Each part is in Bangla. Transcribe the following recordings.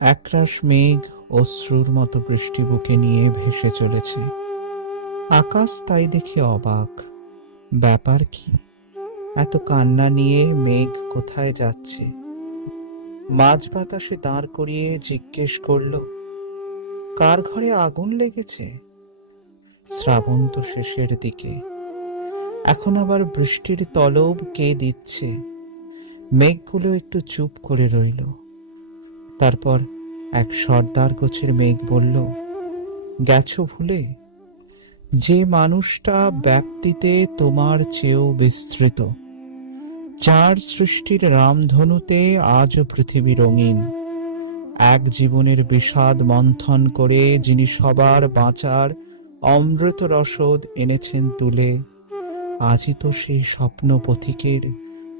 একরাশ মেঘ অশ্রুর মতো বৃষ্টি বুকে নিয়ে ভেসে চলেছে। আকাশ তাই দেখে অবাক। ব্যাপার কি? এত কান্না নিয়ে মেঘ কোথায় যাচ্ছে? মাঝ বাতাসে দাঁড় করিয়ে জিজ্ঞেস করল, কার ঘরে আগুন লেগেছে? শ্রাবণ তো শেষের দিকে, এখন আবার বৃষ্টির তলব কে দিচ্ছে? মেঘগুলো একটু চুপ করে রইল। তারপর এক সর্দার গোছের মেঘ বলল, গেছো ভুলে? যে মানুষটা ব্যাপ্তিতে তোমার চেয়েও বিস্তৃত, যার সৃষ্টির রামধনুতে আজও পৃথিবী রঙিন, এক জীবনের বিষাদ মন্থন করে যিনি সবার বাঁচার অমৃত রসদ এনেছেন তুলে, আজই তো সেই স্বপ্ন পথিকের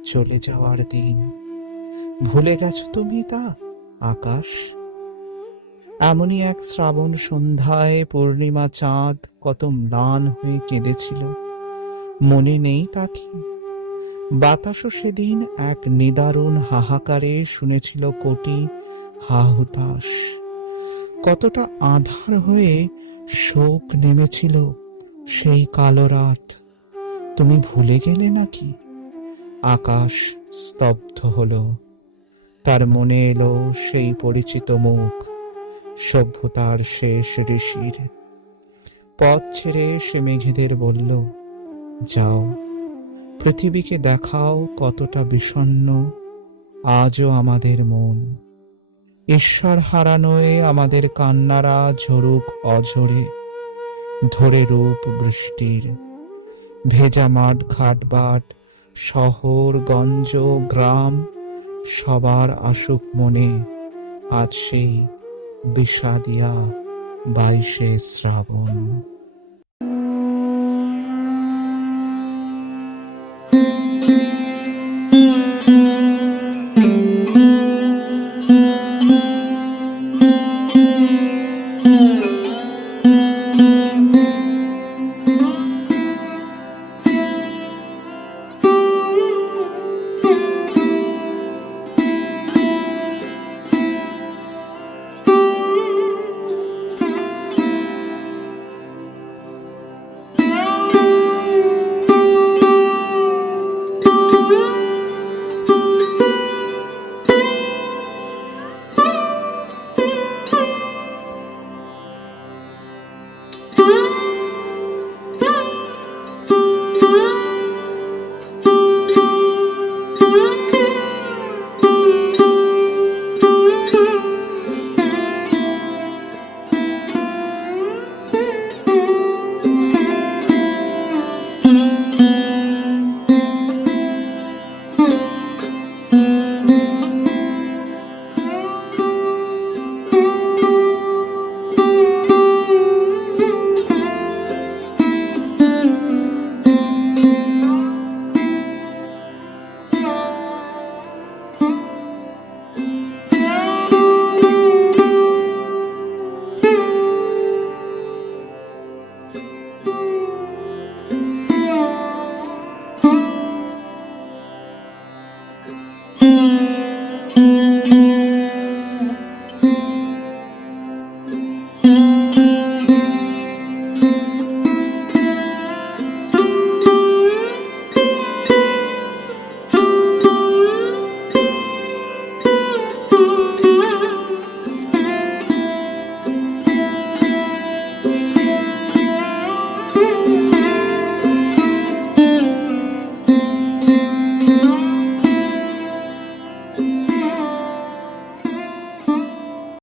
চলে যাওয়ার দিন। ভুলে গেছো তুমি তা, আকাশ? এমনই এক শ্রাবণ সন্ধ্যায় পূর্ণিমা চাঁদ কত ম্লান হয়ে কেঁদেছিল, মনে নেই তা কি? বাতাসও সেদিন এক নিদারুণ হাহাকারে শুনেছিল কোটি হাহুতাশ। কতটা আঁধার হয়ে শোক নেমেছিল সেই কালো রাত। তুমি ভুলে গেলে নাকি? আকাশ স্তব্ধ হলো। তার মনে এলো সেই পরিচিত মুখ, সভ্যতার শেষ ঋষির। পথ ছেড়ে সে মেঘেদের বলল, যাও, পৃথিবীকে দেখাও কতটা বিষণ্ণ আজও আমাদের মন। ঈশ্বর হারানোয় আমাদের কান্নারা ঝরুক অঝরে, ধরে রূপ বৃষ্টির। ভেজা মাঠ ঘাটবাট, শহর গঞ্জ গ্রাম, সবার আসুক মনে আজ সেই বিষাদিয়া 22শে শ্রাবণ।